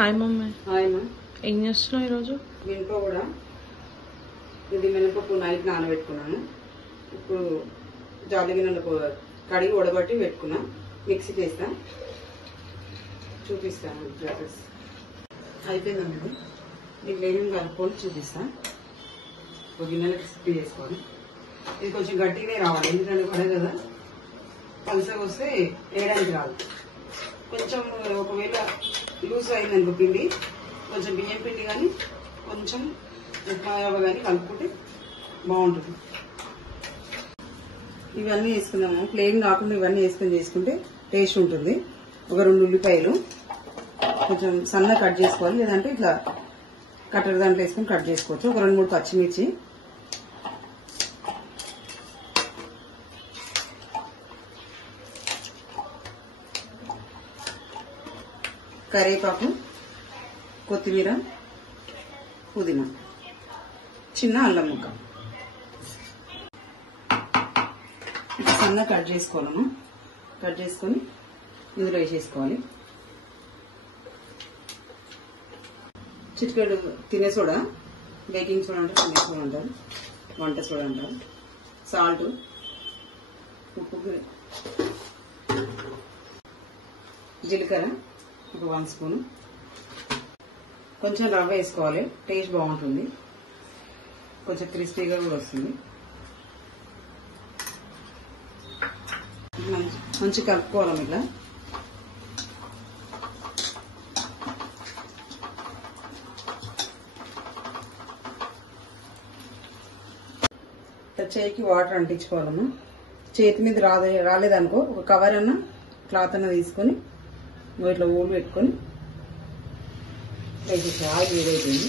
Hi mummy. Hi మా. ఏం చేస్తున్నావు ఈరోజు? ఇంట్లో కూడా ఇది మినపప్పు నైట్ నానబెట్టుకున్నాను. ఇప్పుడు జాలి గిన్నెలో కడిగి ఉడబట్టి పెట్టుకున్నా. మిక్సీకి వేస్తా, చూపిస్తాను. ప్రాసెస్ అయిపోయిందండి. దీంట్లో ఏమేమి కలుపుకొని చూపిస్తా. ఒక గిన్నెలకి సిప్పి చేసుకోవాలి. ఇది కొంచెం గట్టిగానే రావాలి, ఎందుకంటే పడే కదా, పలుసగా వస్తే వేయడానికి రాదు. కొంచెం ఒకవేళ లూజ్ అయిందనుకో పిండి, కొంచెం బియ్యం పిండి కానీ కొంచెం ఉప్మా కానీ కలుపుకుంటే బాగుంటుంది. ఇవన్నీ వేసుకుందాము. ప్లెయిన్ కాకుండా ఇవన్నీ వేసుకొని చేసుకుంటే టేస్ట్ ఉంటుంది. ఒక 2 ఉల్లిపాయలు కొంచెం సన్నగా కట్ చేసుకోవాలి, లేదంటే ఇట్లా కట్టర్ దాంట్లో వేసుకొని కట్ చేసుకోవచ్చు. ఒక 2-3 పచ్చిమిర్చి, కరివేపాకు, కొత్తిమీర, పుదీనా, చిన్న అల్లం ముక్క సన్నగా కట్ చేసుకోవాలమ్మా. కట్ చేసుకొని ఇందులో వేసేసుకోవాలి. చిటికెడు తినే సోడా, బేకింగ్ సోడా అంటారు, తినే సోడా అంటారు, వంట సోడా అంటారు, సాల్ట్, ఉప్పు, జీలకర్ర ఒక 1 స్పూను, కొంచెం రవ్వ వేసుకోవాలి. టేస్ట్ బాగుంటుంది, కొంచెం క్రిస్పీగా కూడా వస్తుంది. మంచి కలుపుకోవాలి. ఇట్లా చేయికి వాటర్ అంటించుకోవాలమ్మా. చేతి మీద రాలేదనుకో ఒక కవర్ అన్న క్లాత్ అన్న తీసుకొని ఇట్లా ఊళ్ళు పెట్టుకొని వేసేసి ఆయిల్ వేడైపోయింది.